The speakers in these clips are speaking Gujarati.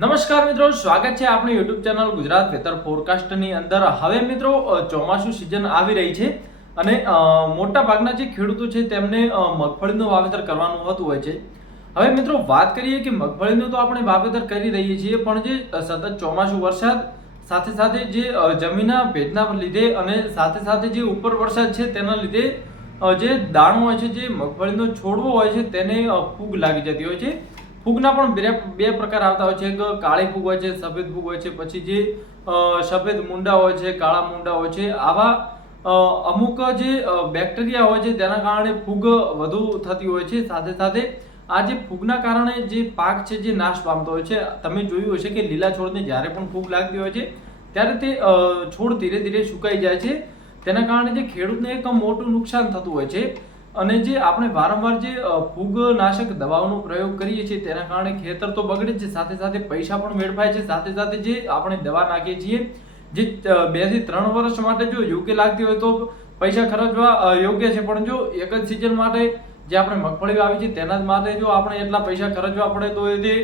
નમસ્કાર મિત્રો, સ્વાગત છે આપણી યુટ્યુબ ચેનલ ગુજરાત વેધર ફોરકાસ્ટની અંદર. હવે મિત્રો ચોમાસું સિઝન આવી રહી છે અને મોટા ભાગના જે ખેડૂતો છે તેમને મગફળીનું વાવેતર કરવાનું હોતું હોય છે. હવે મિત્રો વાત કરીએ કે મગફળીનું તો આપણે વાવેતર કરી રહીએ છીએ, પણ જે સતત ચોમાસું વરસાદ સાથે સાથે જે જમીનના ભેજના લીધે અને સાથે સાથે જે ઉપર વરસાદ છે તેના લીધે જે દાણો હોય છે, જે મગફળીનો છોડવો હોય છે તેને ફૂગ લાગી જતી હોય છે. ફૂગના પણ બે પ્રકાર આવતા હોય છે. એક કાળી ફૂગ હોય છે, સફેદ ફૂગ હોય છે. પછી જે સફેદ મુંડા હોય છે, કાળા મુંડા હોય છે. આવા અમુક જે બેક્ટેરિયા હોય છે તેના કારણે ફૂગ વધુ થતી હોય છે. સાથે સાથે આ જે ફૂગના કારણે જે પાક છે જે નાશ પામતો હોય છે. તમે જોયું હશે કે લીલા છોડને જ્યારે પણ ફૂગ લાગતી હોય છે ત્યારે તે છોડ ધીરે ધીરે સુકાઈ જાય છે. તેના કારણે જે ખેડૂતને એક મોટું નુકસાન થતું હોય છે. અને જે આપણે વારંવાર જે ફૂગનાશક દવાઓનો પ્રયોગ કરીએ છીએ તેના કારણે ખેતર તો બગડે છે, સાથે સાથે પૈસા પણ વેડફાય છે. સાથે સાથે જે આપણે દવા નાખીએ છીએ જે 2 થી 3 વર્ષ માટે જો યોગ્ય લાગતી હોય તો પૈસા ખર્ચવા યોગ્ય છે, પણ જો એક જ સિઝન માટે જે આપણે મગફળી વાવી છે તેના જ માટે જો આપણે એટલા પૈસા ખર્ચવા પડે તો એ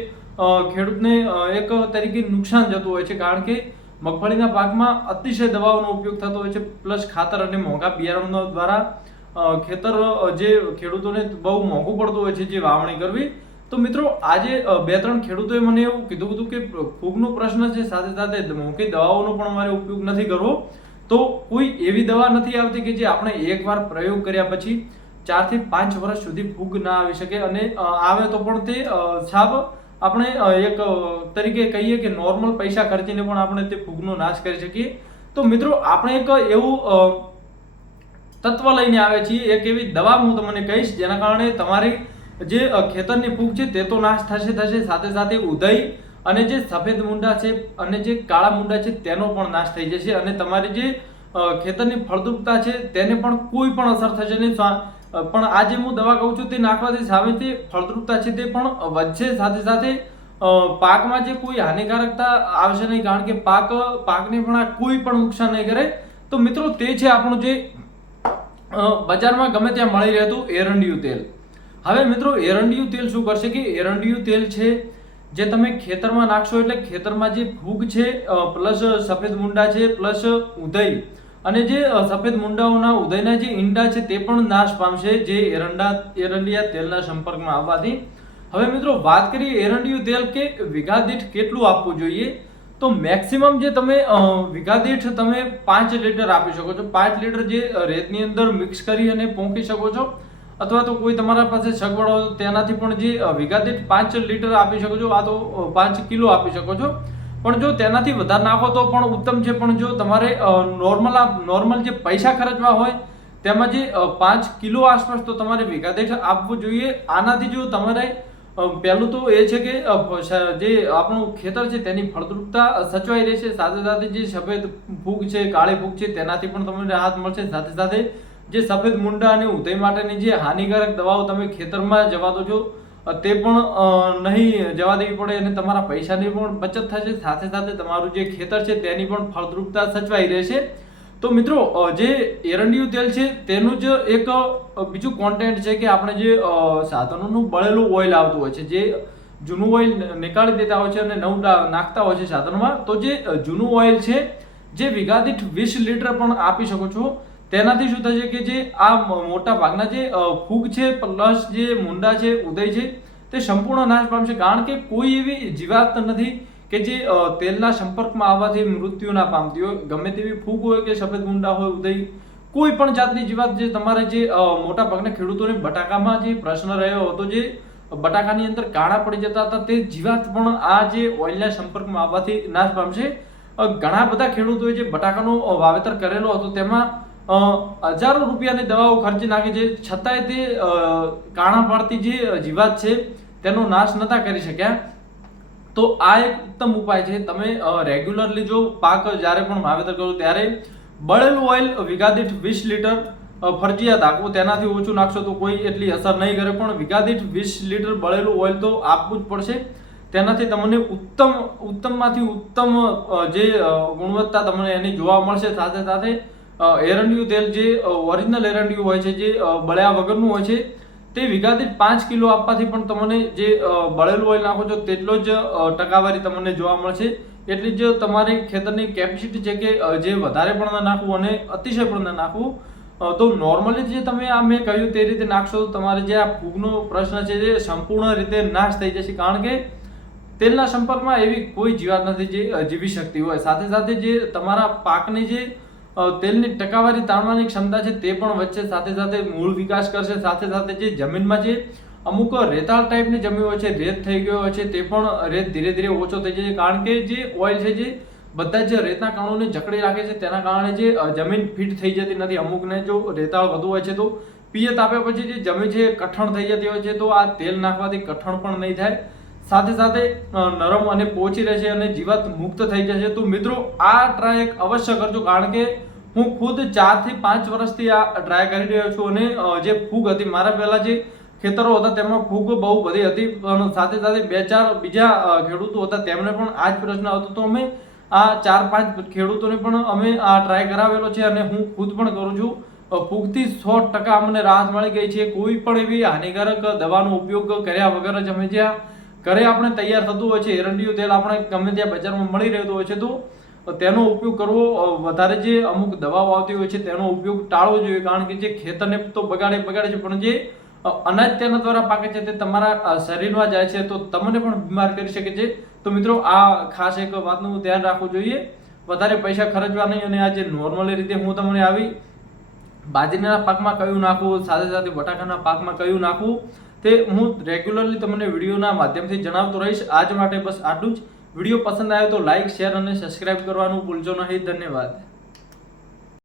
ખેડૂતને એક તરીકે નુકસાન જતું હોય છે. કારણ કે મગફળીના પાકમાં અતિશય દવાઓનો ઉપયોગ થતો હોય છે, પ્લસ ખાતર અને મોંઘા બિયારણો દ્વારા ખેતર જે ખેડૂતોને બહુ મોંઘું પડતું હોય છે જે વાવણી કરવી. તો મિત્રો આજે 2-3 ખેડૂતોએ મને એવું કીધું હતું કે ફૂગનો પ્રશ્ન છે, સાથે સાથે મોંઘી દવાઓનો પણ અમારે ઉપયોગ નથી કરવો. તો કોઈ એવી દવા નથી આવતી કે જે આપણે એકવાર પ્રયોગ કર્યા પછી 4 થી 5 વર્ષ સુધી ફૂગ ના આવી શકે, અને આવે તો પણ તે સાબ આપણે એક તરીકે કહીએ કે નોર્મલ પૈસા ખર્ચીને પણ આપણે તે ફૂગનો નાશ કરી શકીએ. તો મિત્રો આપણે એક એવું તત્વ લઈને આવે છીએ, એક એવી દવા હું તમને કહીશ જેના કારણે તમારી જે ખેતરની ફૂગ છે તે તો નાશ થશે, સાથે સાથે ઉધઈ અને જે સફેદ મુંડા છે અને જે કાળા મુંડા છે તેનો પણ નાશ થઈ જશે, અને તમારી જે ખેતરની ફળદ્રુપતા છે તેને પણ કોઈ પણ અસર થશે નહીં. પણ આ જે હું દવા કહું છું તે નાખવાથી સામે તે ફળદ્રુપતા છે તે પણ વધશે, સાથે સાથે પાકમાં જે કોઈ હાનિકારકતા આવશે નહીં, કારણ કે પાકને પણ આ કોઈ પણ નુકસાન નહીં કરે. તો મિત્રો તે છે આપણું જે બજારમાં ગમે ત્યાં મળી રહેતું એરંડિયું તેલ. હવે મિત્રો એરંડિયું તેલ શું કરશે કે એરંડિયું તેલ છે જે તમે ખેતરમાં નાખશો એટલે ખેતરમાં જે ફૂગ છે પ્લસ સફેદ મુંડા છે પ્લસ ઉધઈ અને જે સફેદ મુંડાઓના ઉધઈના જે ઈંડા છે તે પણ નાશ પામશે જે એરંડિયા તેલના સંપર્કમાં આવવાથી. હવે મિત્રો વાત કરીએ એરંડિયું તેલ કે વીઘા દીઠ કેટલું આપવું જોઈએ. તો મેક્સિમમ જે તમે વીઘા દીઠ તમે 5 લીટર આપી શકો છો. 5 લીટર જે રેતની અંદર મિક્સ કરી અને પોંખી શકો છો, અથવા તો કોઈ તમારા પાસે સગવડ હોય તેનાથી પણ જે વીઘા દીઠ 5 લીટર આપી શકો છો, આ તો 5 કિલો આપી શકો છો. પણ જો તેનાથી વધારે નાખો તો પણ ઉત્તમ છે. પણ જો તમારે નોર્મલ જે પૈસા ખર્ચવા હોય તેમાં જે 5 કિલો આસપાસ તો તમારે વીઘા દીઠ આપવું જોઈએ. આનાથી જો તમારે પહેલું તો એ છે કે જે આપણું ખેતર છે તેની ફળદ્રુપતા સચવાઈ રહેશે, સાથે સાથે જે સફેદ ફૂગ છે, કાળી ફૂગ છે તેનાથી પણ તમને રાહત મળશે. સાથે સાથે જે સફેદ મુંડા અને ઉધઈ માટેની જે હાનિકારક દવાઓ તમે ખેતરમાં જવા દો છો તે પણ નહીં જવા દેવી પડે, અને તમારા પૈસાની પણ બચત થશે. સાથે સાથે તમારું જે ખેતર છે તેની પણ ફળદ્રુપતા સચવાઈ રહેશે. તો મિત્રો જે એરંડિયું તેલ છે તેનું જ એક બીજું કોન્ટેન્ટ છે કે આપણે જે સાધનોનું બળેલું ઓઇલ આવતું હોય છે, જે જૂનું ઓઇલ નીકાળી દેતા હોય છે અને નવું નાખતા હોય છે સાધનમાં. તો જે જૂનું ઓઇલ છે જે વીઘા દીઠ 20 લીટર પણ આપી શકો છો. તેનાથી શું થશે કે જે આ મોટા ભાગના જે ફૂગ છે પ્લસ જે મુંડા છે, ઉધઈ છે તે સંપૂર્ણ નાશ પામશે. કારણ કે કોઈ એવી જીવાત નથી કે જે તેલના સંપર્કમાં આવવાથી મૃત્યુ ના પામતી હોય. ગમે તેવી ફૂગ હોય કે સફેદ મુંડા હોય, ઉધઈ, કોઈ પણ જાતની જીવાત જે તમારે જે મોટા ભાગના ખેડૂતોને બટાકામાં જે પ્રશ્ન રહ્યો હતો, જે બટાકાની અંદર કાણા પડી જતા હતા, તે જીવાત પણ આ જે ઓઇલના સંપર્કમાં આવવાથી નાશ પામશે. ઘણા બધા ખેડૂતોએ જે બટાકાનો વાવેતર કરેલો હતો તેમાં હજારો રૂપિયાની દવાઓ ખર્ચી નાખી છે, છતાંય તે કાણા પાડતી જે જીવાત છે તેનો નાશ નતા કરી શક્યા. તો આ એક ઉત્તમ ઉપાય છે. તમે રેગ્યુલરલી જો પાક જ્યારે પણ વાવેતર કરો ત્યારે બળેલું ઓઇલ વીઘા દીઠ 20 લીટર ફરજિયાત આપવું. તેનાથી ઓછું નાખશો તો કોઈ એટલી અસર નહીં કરે, પણ વીઘા દીઠ 20 લીટર બળેલું ઓઇલ તો આપવું જ પડશે. તેનાથી તમને ઉત્તમમાંથી ઉત્તમ જે ગુણવત્તા તમને એની જોવા મળશે. સાથે સાથે એરંડિયું તેલ જે ઓરિજિનલ એરંડિયું હોય છે, જે બળ્યા વગરનું હોય છે, તે વીઘા દીઠ 5 કિલો આપવાથી પણ તમને જે બળેલું ઓઇલ નાખો છો તેટલો જ ટકાવારી તમને જોવા મળશે. એટલી જ તમારી ખેતરની કેપેસિટી છે કે જે વધારે પણ ના નાખવું અને અતિશય પણ ના નાખવું. તો નોર્મલી જે તમે આ મેં કહ્યું તે રીતે નાખશો તો તમારે જે આ ફૂગનો પ્રશ્ન છે જે સંપૂર્ણ રીતે નાશ થઈ જશે. કારણ કે તેલના સંપર્કમાં એવી કોઈ જીવાત નથી જે જીવી શકતી હોય. સાથે સાથે જે તમારા પાકની જે તેલની ટકાવારી તાણવાની ક્ષમતા છે તે પણ વધશે. સાથે સાથે મૂળ વિકાસ કરશે. સાથે સાથે જે જમીનમાં જે અમુક રેતાળ ટાઈપની જમીન હોય છે, રેત થઈ ગયો હોય છે, તે પણ રેત ધીરે ધીરે ઓછો થઈ જશે. કારણ કે જે ઓઇલ છે જે બધા જ રેતના કણોને જકડી રાખે છે, તેના કારણે જે જમીન ફિટ થઈ જતી નથી. અમુકને જો રેતાળ વધુ હોય છે તો પિયત આપ્યા પછી જે જમીન છે કઠણ થઈ જતી હોય છે, તો આ તેલ નાખવાથી કઠણ પણ નહીં થાય. સાથે સાથે નરમ અને પોચી રહેશે અને જીવાત મુક્ત થઈ જશે. તો મિત્રો આ ટ્રાય એક અવશ્ય કરજો. કારણ કે હું ખુદ 4 થી 5 વર્ષથી આ ટ્રાય કરી રહ્યો છું અને જે ફૂગ હતી મારા પહેલા જે ખેતરો હતા તેમાં ફૂગ બહુ બધી હતી, પણ સાથે સાથે 2-4 બીજા ખેડૂતો હતા તેમને પણ આ જ પ્રશ્ન હતો. તો અમે આ 4-5 ખેડૂતોને પણ અમે આ ટ્રાય કરાવેલો છે અને હું ખુદ પણ કરું છું. ફૂગથી 100% અમને રાહત મળી ગઈ છે. કોઈ પણ એવી હાનિકારક દવાનો ઉપયોગ કર્યા વગર જ અમે જ્યાં ઘરે આપણે તૈયાર થતું હોય છે એરંડિયું તેલ આપણે ગમે ત્યાં બજારમાં મળી રહેતું હોય છે, તો તેનો ઉપયોગ કરવો. વધારે જે અમુક દવાઓ આવતી હોય છે તેનો ઉપયોગ ટાળવો જોઈએ. કારણ કે જે ખેતરને તો બગાડે છે, પણ જે અનાજ તેના દ્વારા પાકે છે તે તમારા શરીરમાં જાય છે તો તમને પણ બીમાર કરી શકે છે. તો મિત્રો આ ખાસ એક વાતનું ધ્યાન રાખવું જોઈએ. વધારે પૈસા ખર્ચવા નહીં. અને આ જે નોર્મલી રીતે હું તમને આવી બાજરીના પાકમાં કયું નાખવું, સાથે સાથે બટાકાના પાકમાં કયું નાખવું, તે હું રેગ્યુલરલી તમને વિડીયોના માધ્યમથી જણાવતો રહીશ. આજ માટે બસ આટલું જ. વિડીયો પસંદ આવ્યો તો લાઇક, શેર અને સબસ્ક્રાઇબ કરવાનું ભૂલજો નહીં. ધન્યવાદ.